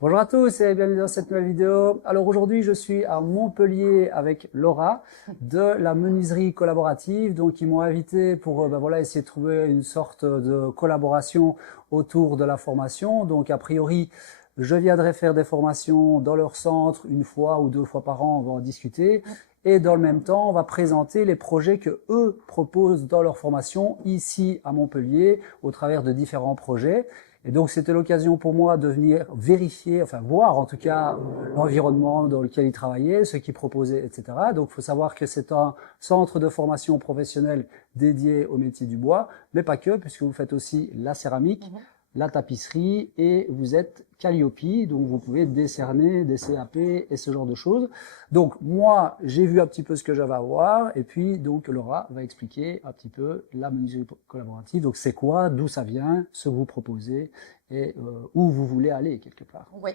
Bonjour à tous et bienvenue dans cette nouvelle vidéo. Alors aujourd'hui, je suis à Montpellier avec Laura de la menuiserie collaborative. Donc ils m'ont invité pour voilà, essayer de trouver une sorte de collaboration autour de la formation. Donc a priori, je viendrai faire des formations dans leur centre une fois ou deux fois par an, on va en discuter. Et dans le même temps, on va présenter les projets que eux proposent dans leur formation ici à Montpellier au travers de différents projets. Et donc, c'était l'occasion pour moi de venir vérifier, enfin voir en tout cas l'environnement dans lequel ils travaillaient, ce qu'ils proposaient, etc. Donc, il faut savoir que c'est un centre de formation professionnelle dédié au métier du bois, mais pas que, puisque vous faites aussi la céramique, la tapisserie et vous êtes Calliope, donc vous pouvez décerner des CAP et ce genre de choses. Donc moi, j'ai vu un petit peu ce que j'avais à voir et puis donc Laura va expliquer un petit peu la menuiserie collaborative. Donc c'est quoi, d'où ça vient, ce que vous proposez et où vous voulez aller quelque part. Oui.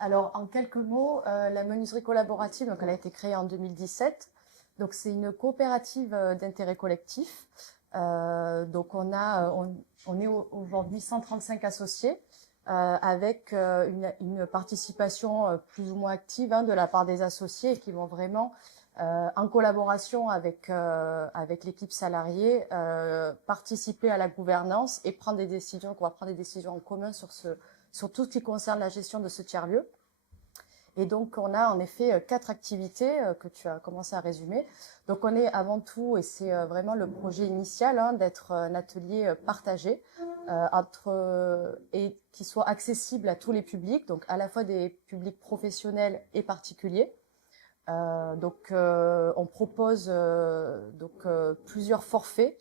Alors en quelques mots, la menuiserie collaborative, donc elle a été créée en 2017. Donc c'est une coopérative d'intérêt collectif. Donc on est aujourd'hui 135 associés avec une participation plus ou moins active de la part des associés qui vont vraiment en collaboration avec l'équipe salariée participer à la gouvernance et prendre des décisions, qu'on va prendre des décisions en commun sur tout ce qui concerne la gestion de ce tiers-lieu. Et donc, on a en effet 4 activités que tu as commencé à résumer. Donc, on est avant tout, et c'est vraiment le projet initial, d'être un atelier partagé et qui soit accessible à tous les publics, donc à la fois des publics professionnels et particuliers. On propose plusieurs forfaits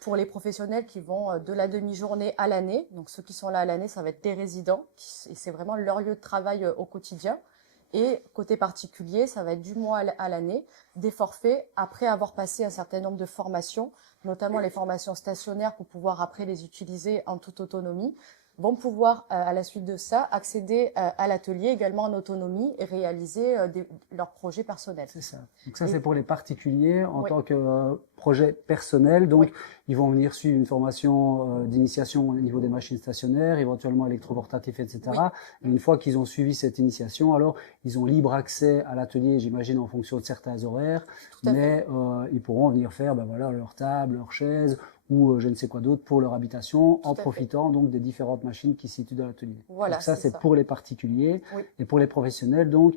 pour les professionnels qui vont de la demi-journée à l'année. Donc ceux qui sont là à l'année, ça va être des résidents et c'est vraiment leur lieu de travail au quotidien. Et côté particulier, ça va être du mois à l'année, des forfaits après avoir passé un certain nombre de formations, notamment les formations stationnaires pour pouvoir après les utiliser en toute autonomie, vont pouvoir, à la suite de ça, accéder à l'atelier également en autonomie et réaliser leurs projets personnels. C'est ça. Donc ça, c'est pour les particuliers en tant que projet personnel. Donc, ils vont venir suivre une formation d'initiation au niveau des machines stationnaires, éventuellement électroportatifs, etc. Et une fois qu'ils ont suivi cette initiation, alors, ils ont libre accès à l'atelier, j'imagine, en fonction de certains horaires. Mais ils pourront venir faire voilà, leur table, leur chaise, ou je ne sais quoi d'autre pour leur habitation en profitant donc des différentes machines qui se situent dans l'atelier. Voilà, donc ça, c'est pour les particuliers. Et pour les professionnels, donc,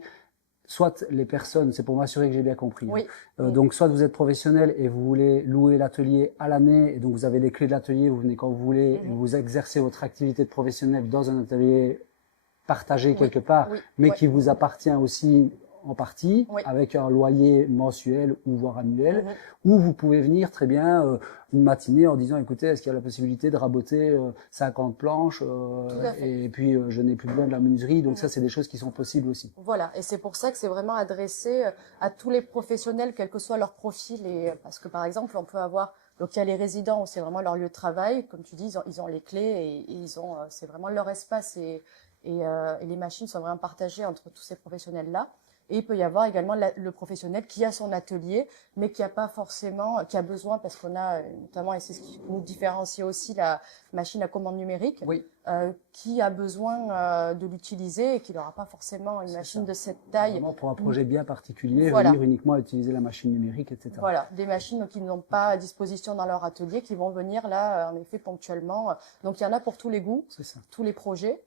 soit les personnes, c'est pour m'assurer que j'ai bien compris. Donc, soit vous êtes professionnel et vous voulez louer l'atelier à l'année, et donc vous avez les clés de l'atelier, vous venez quand vous voulez, et vous exercez votre activité de professionnel dans un atelier partagé quelque part, mais qui vous appartient aussi en partie, avec un loyer mensuel ou voire annuel, ou vous pouvez venir très bien une matinée en disant, écoutez, est-ce qu'il y a la possibilité de raboter 50 planches et puis je n'ai plus besoin de la menuiserie, donc ça c'est des choses qui sont possibles aussi. Voilà, et c'est pour ça que c'est vraiment adressé à tous les professionnels, quel que soit leur profil, et parce que par exemple, on peut avoir, donc il y a les résidents où c'est vraiment leur lieu de travail, comme tu dis, ils ont les clés et ils ont, c'est vraiment leur espace et les machines sont vraiment partagées entre tous ces professionnels-là. Et il peut y avoir également le professionnel qui a son atelier, mais qui a pas forcément, qui a besoin, parce qu'on a notamment, et c'est ce qui nous différencie aussi, la machine à commande numérique, qui a besoin de l'utiliser et qui n'aura pas forcément une machine de cette taille. Vraiment pour un projet bien particulier, venir uniquement utiliser la machine numérique, etc. Voilà, des machines qui n'ont pas à disposition dans leur atelier, qui vont venir là, en effet, ponctuellement. Donc il y en a pour tous les goûts, tous les projets.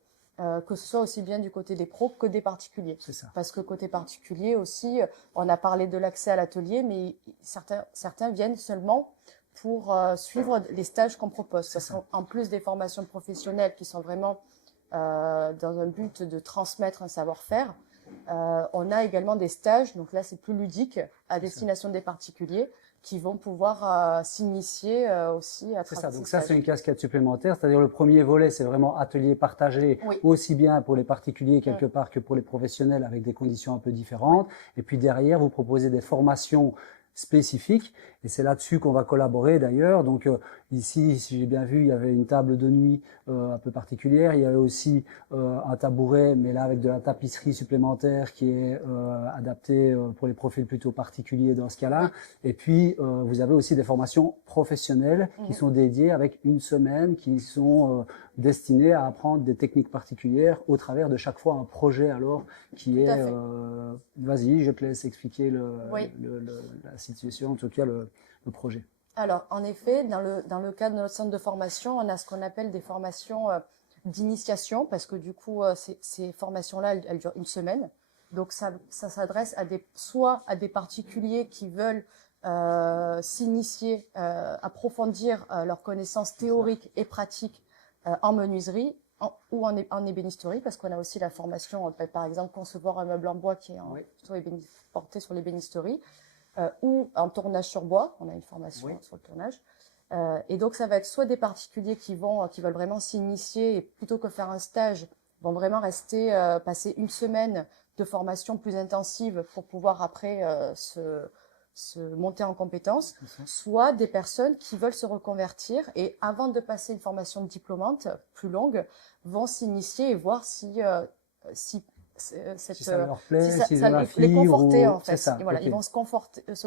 Que ce soit aussi bien du côté des pros que des particuliers. C'est ça. Parce que côté particulier aussi, on a parlé de l'accès à l'atelier, mais certains viennent seulement pour suivre les stages qu'on propose. Parce qu'en plus des formations professionnelles qui sont vraiment dans un but de transmettre un savoir-faire, on a également des stages, donc là c'est plus ludique, à destination des particuliers, qui vont pouvoir s'initier aussi à travers ces stages. Donc ça c'est une casquette supplémentaire, c'est-à-dire le premier volet c'est vraiment atelier partagé, aussi bien pour les particuliers quelque part que pour les professionnels avec des conditions un peu différentes. Et puis derrière vous proposez des formations spécifiques et c'est là-dessus qu'on va collaborer d'ailleurs. Donc ici, si j'ai bien vu, il y avait une table de nuit un peu particulière, il y avait aussi un tabouret, mais là avec de la tapisserie supplémentaire qui est adaptée pour les profils plutôt particuliers dans ce cas-là. Et puis vous avez aussi des formations professionnelles qui sont dédiées avec une semaine, qui sont destiné à apprendre des techniques particulières au travers de chaque fois un projet alors qui est... vas-y, je te laisse expliquer la situation, en tout cas le projet. Alors, en effet, dans le cadre de notre centre de formation, on a ce qu'on appelle des formations d'initiation, parce que du coup, ces formations-là, elles durent une semaine. Donc, ça s'adresse soit à des particuliers qui veulent s'initier, approfondir leurs connaissances théoriques et pratiques en menuiserie ou en ébénisterie, parce qu'on a aussi la formation, par exemple, concevoir un meuble en bois qui est porté sur l'ébénisterie. Ou en tournage sur bois, on a une formation sur le tournage. Et donc, ça va être soit des particuliers qui veulent vraiment s'initier et plutôt que faire un stage, vont vraiment passer une semaine de formation plus intensive pour pouvoir après se monter en compétences, soit des personnes qui veulent se reconvertir et avant de passer une formation diplômante plus longue, vont s'initier et voir si ça leur plaît, si ça les conforter en fait. Ça, et voilà, ils vont se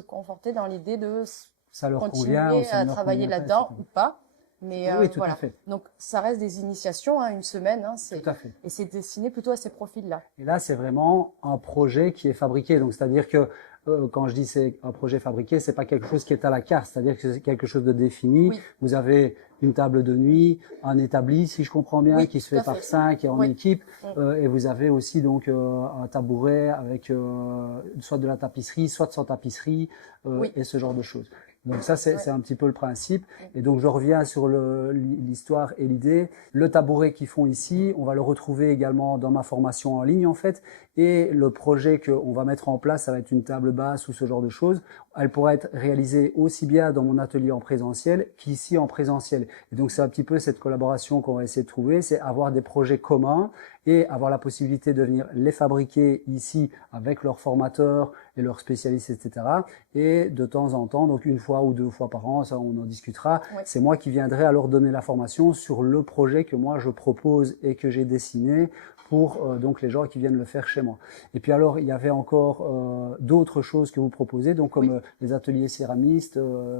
conforter dans l'idée de ça leur continuer à travailler là-dedans ou pas. Mais oui, tout voilà. à fait. Donc ça reste des initiations, une semaine. Tout à fait. Et c'est destiné plutôt à ces profils-là. Et là, c'est vraiment un projet qui est fabriqué. Donc c'est-à-dire que quand je dis c'est un projet fabriqué, c'est pas quelque chose qui est à la carte, c'est-à-dire que c'est quelque chose de défini. Oui. Vous avez une table de nuit, un établi, si je comprends bien, qui se fait par 5 et en équipe. Et vous avez aussi donc un tabouret avec soit de la tapisserie, soit sans tapisserie et ce genre de choses. Donc ça, c'est un petit peu le principe. Et donc, je reviens sur l'histoire et l'idée. Le tabouret qu'ils font ici, on va le retrouver également dans ma formation en ligne, en fait. Et le projet qu'on va mettre en place, ça va être une table basse ou ce genre de choses. Elle pourra être réalisée aussi bien dans mon atelier en présentiel qu'ici en présentiel. Et donc, c'est un petit peu cette collaboration qu'on va essayer de trouver, c'est avoir des projets communs et avoir la possibilité de venir les fabriquer ici avec leurs formateurs et leurs spécialistes, etc. Et de temps en temps, donc une fois ou 2 fois par an, ça on en discutera, c'est moi qui viendrai alors donner la formation sur le projet que moi je propose et que j'ai dessiné pour donc les gens qui viennent le faire chez moi. Et puis alors, il y avait encore d'autres choses que vous proposez, donc comme les ateliers céramistes,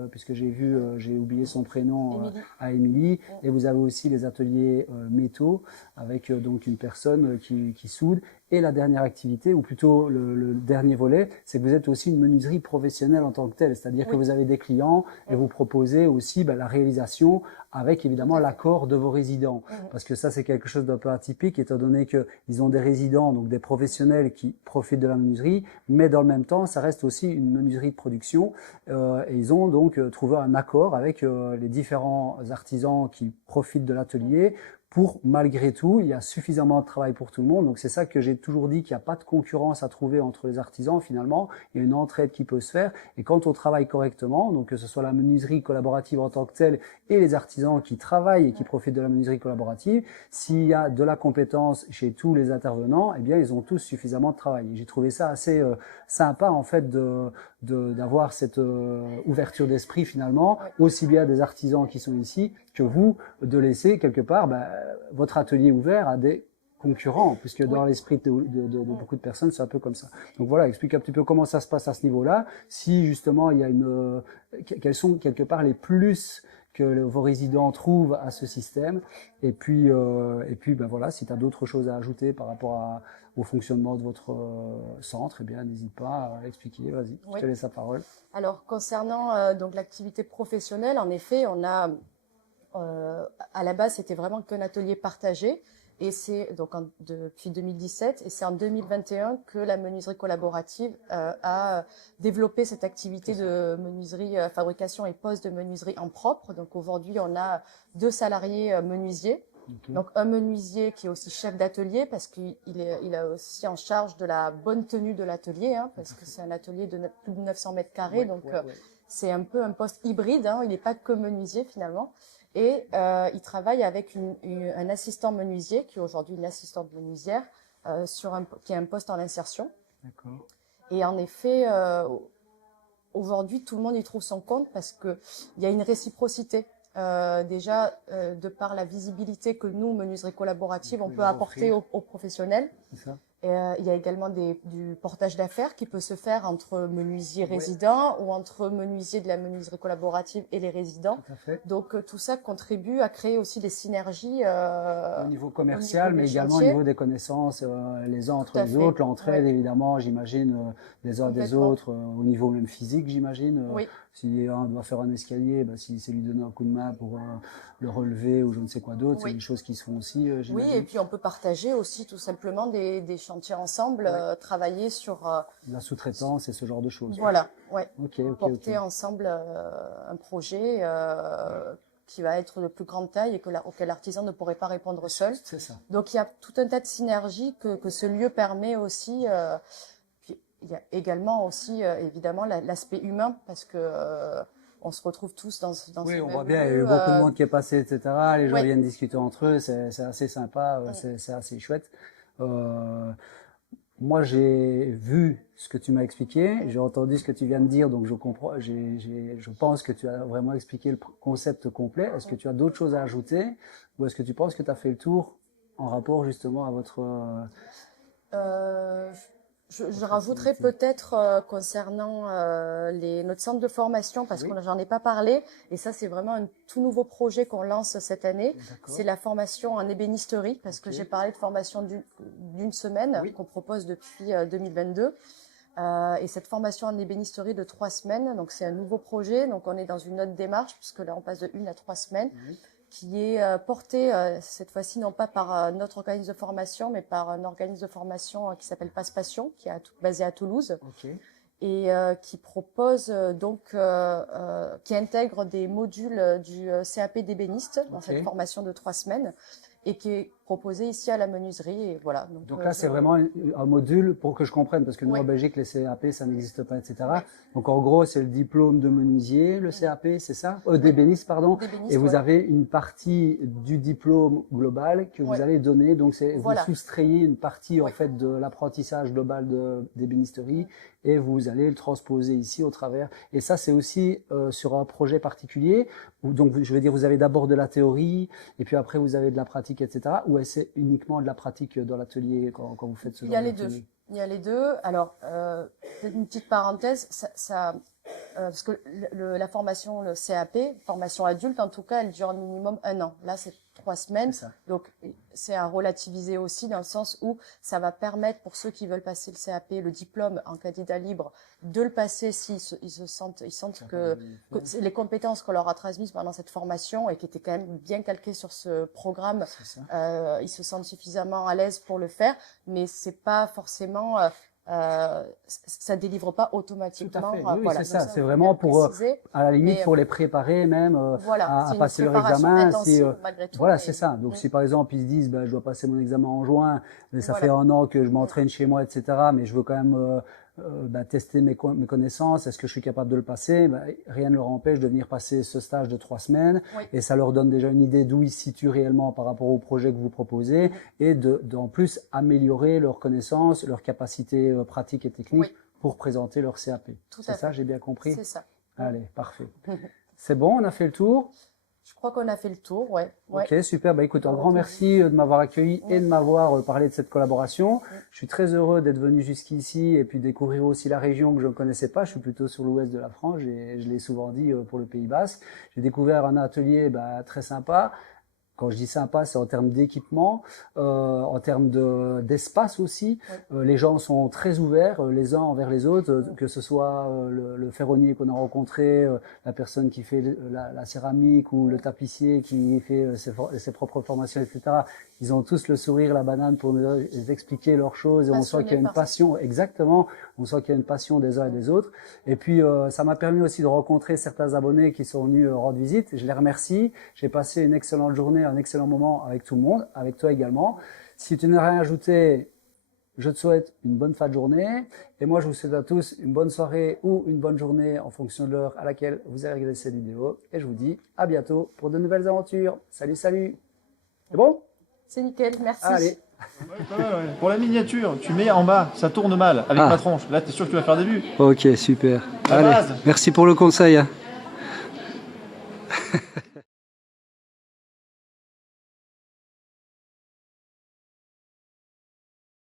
puisque j'ai vu, j'ai oublié son prénom à Émilie, et vous avez aussi les ateliers métaux, avec donc une personne qui soude. Et la dernière activité, ou plutôt le dernier volet, c'est que vous êtes aussi une menuiserie professionnelle en tant que telle, c'est-à-dire que vous avez des clients et vous proposez aussi la réalisation avec évidemment l'accord de vos résidents. Parce que ça, c'est quelque chose d'un peu atypique, étant donné qu'ils ont des résidents, donc des professionnels qui profitent de la menuiserie, mais dans le même temps, ça reste aussi une menuiserie de production. Et ils ont donc trouvé un accord avec les différents artisans qui profitent de l'atelier pour, malgré tout, il y a suffisamment de travail pour tout le monde. Donc c'est ça que j'ai toujours dit, qu'il n'y a pas de concurrence à trouver entre les artisans finalement. Il y a une entraide qui peut se faire. Et quand on travaille correctement, donc que ce soit la menuiserie collaborative en tant que telle et les artisans qui travaillent et qui profitent de la menuiserie collaborative, s'il y a de la compétence chez tous les intervenants, eh bien ils ont tous suffisamment de travail. Et j'ai trouvé ça assez sympa en fait d'avoir cette ouverture d'esprit finalement, aussi bien des artisans qui sont ici que vous, de laisser quelque part votre atelier ouvert à des concurrents, puisque dans l'esprit de beaucoup de personnes, c'est un peu comme ça. Donc voilà, explique un petit peu comment ça se passe à ce niveau-là, si justement il y a quels sont quelque part les plus que vos résidents trouvent à ce système, et puis voilà, si tu as d'autres choses à ajouter par rapport au fonctionnement de votre centre, eh bien n'hésite pas à expliquer, vas-y, je te laisse la parole. Alors concernant donc l'activité professionnelle, en effet, on a à la base, c'était vraiment qu'un atelier partagé. Et c'est donc depuis 2017 et c'est en 2021 que la menuiserie collaborative a développé cette activité de menuiserie, fabrication et pose de menuiserie en propre. Donc aujourd'hui, on a 2 salariés menuisiers. Donc un menuisier qui est aussi chef d'atelier parce qu'il est aussi en charge de la bonne tenue de l'atelier, parce que c'est un atelier de plus de 900 mètres carrés. Donc c'est un peu un poste hybride, il n'est pas que menuisier finalement. Et il travaille avec un assistant menuisier, qui est aujourd'hui une assistante menuisière, qui a un poste en insertion. D'accord. Et en effet, aujourd'hui, tout le monde y trouve son compte parce qu'il y a une réciprocité. Déjà, de par la visibilité que nous, menuiserie collaborative, on peut apporter aux professionnels. C'est ça. Il y a également du portage d'affaires qui peut se faire entre menuisiers résidents ou entre menuisiers de la menuiserie collaborative et les résidents. Tout à fait. Donc tout ça contribue à créer aussi des synergies au niveau commercial, mais également au niveau des connaissances les uns entre les autres, l'entraide évidemment, j'imagine, des uns des autres, au niveau même physique, j'imagine. Oui. Si un doit faire un escalier, si c'est lui donner un coup de main pour le relever ou je ne sais quoi d'autre, c'est des choses qui se font aussi, j'imagine. Oui, et puis on peut partager aussi tout simplement des chantiers ensemble, travailler sur la sous-traitance et ce genre de choses. Voilà, ouais. Porter ensemble un projet qui va être de plus grande taille et auquel l'artisan ne pourrait pas répondre seul. C'est ça. Donc il y a tout un tas de synergies que ce lieu permet aussi. Puis il y a également aussi évidemment l'aspect humain parce que on se retrouve tous dans ce Oui, on même voit bien, il y a eu lieu, beaucoup de monde qui est passé, etc. Les gens oui. viennent discuter entre eux, c'est assez sympa, c'est assez chouette. Moi, j'ai vu ce que tu m'as expliqué, j'ai entendu ce que tu viens de dire, donc je comprends, je pense que tu as vraiment expliqué le concept complet. Est-ce que tu as d'autres choses à ajouter ou est-ce que tu penses que tu as fait le tour en rapport justement à votre... Je rajouterais peut-être concernant notre centre de formation, parce que j'en ai pas parlé, et ça c'est vraiment un tout nouveau projet qu'on lance cette année. C'est la formation en ébénisterie, parce que j'ai parlé de formation d'une semaine qu'on propose depuis 2022. Et cette formation en ébénisterie de 3 semaines, donc c'est un nouveau projet, donc on est dans une autre démarche, puisque là on passe de 1 à 3 semaines. Qui est porté cette fois-ci non pas par notre organisme de formation, mais par un organisme de formation qui s'appelle Passe Passion, qui est basé à Toulouse, et qui propose qui intègre des modules du CAP d'ébéniste dans cette formation de 3 semaines, et qui est proposé ici à la menuiserie. Et voilà. Donc là, c'est vraiment un module pour que je comprenne, parce que nous, en Belgique, les CAP, ça n'existe pas, etc. Donc, en gros, c'est le diplôme de menuisier, le CAP, c'est ça? D'ébéniste, pardon. Et vous avez une partie du diplôme global que vous allez donner. Donc, vous soustrayez une partie, en fait, de l'apprentissage global d'ébénisterie et vous allez le transposer ici au travers. Et ça, c'est aussi sur un projet particulier. Donc, je veux dire, vous avez d'abord de la théorie et puis après, vous avez de la pratique, etc. Ou c'est uniquement de la pratique dans l'atelier quand vous faites ce genre d'atelier? Il y a les deux. Alors, une petite parenthèse, parce que la formation, le CAP, formation adulte, en tout cas, elle dure un minimum 1 an. Là, c'est 3 semaines. Donc, c'est à relativiser aussi dans le sens où ça va permettre pour ceux qui veulent passer le CAP, le diplôme en candidat libre, de le passer s'ils sentent que les compétences qu'on leur a transmises pendant cette formation et qui étaient quand même bien calquées sur ce programme, ils se sentent suffisamment à l'aise pour le faire, mais c'est pas forcément ça délivre pas automatiquement. Tout à fait. Oui, c'est ça. C'est vraiment pour, à la limite, pour les préparer même à passer leur examen. Voilà, c'est ça. Donc, si par exemple ils se disent, je dois passer mon examen en juin, mais ça fait 1 an que je m'entraîne chez moi, etc. Mais je veux quand même tester mes connaissances, est-ce que je suis capable de le passer? Rien ne leur empêche de venir passer ce stage de 3 semaines et ça leur donne déjà une idée d'où ils se situent réellement par rapport au projet que vous proposez et en plus améliorer leurs connaissances, leurs capacités pratiques et techniques pour présenter leur CAP. C'est ça, j'ai bien compris? C'est ça. Allez, parfait. C'est bon, on a fait le tour? Je crois qu'on a fait le tour, Ok, super. Écoute, un grand merci de m'avoir accueilli et de m'avoir parlé de cette collaboration. Je suis très heureux d'être venu jusqu'ici et puis découvrir aussi la région que je ne connaissais pas. Je suis plutôt sur l'ouest de la France, je l'ai souvent dit pour le Pays Basque. J'ai découvert un atelier très sympa. Quand je dis sympa, c'est en termes d'équipement, en termes d'espace aussi. Les gens sont très ouverts les uns envers les autres, que ce soit le ferronnier qu'on a rencontré, la personne qui fait la céramique ou le tapissier qui fait ses propres formations, etc. Ils ont tous le sourire, la banane pour nous expliquer leurs choses et on sent qu'il y a une passion, exactement, on sent qu'il y a une passion des uns et des autres. Et puis, ça m'a permis aussi de rencontrer certains abonnés qui sont venus rendre visite. Je les remercie. J'ai passé une excellente journée, un excellent moment avec tout le monde, avec toi également. Si tu n'as rien ajouté, je te souhaite une bonne fin de journée. Et moi, je vous souhaite à tous une bonne soirée ou une bonne journée en fonction de l'heure à laquelle vous allez regarder cette vidéo. Et je vous dis à bientôt pour de nouvelles aventures. Salut, salut. C'est bon? C'est nickel, merci. Allez. Pour la miniature, tu mets en bas, ça tourne mal avec ma tronche. Là, tu es sûr que tu vas faire des vues. Ok, super. Allez, merci pour le conseil.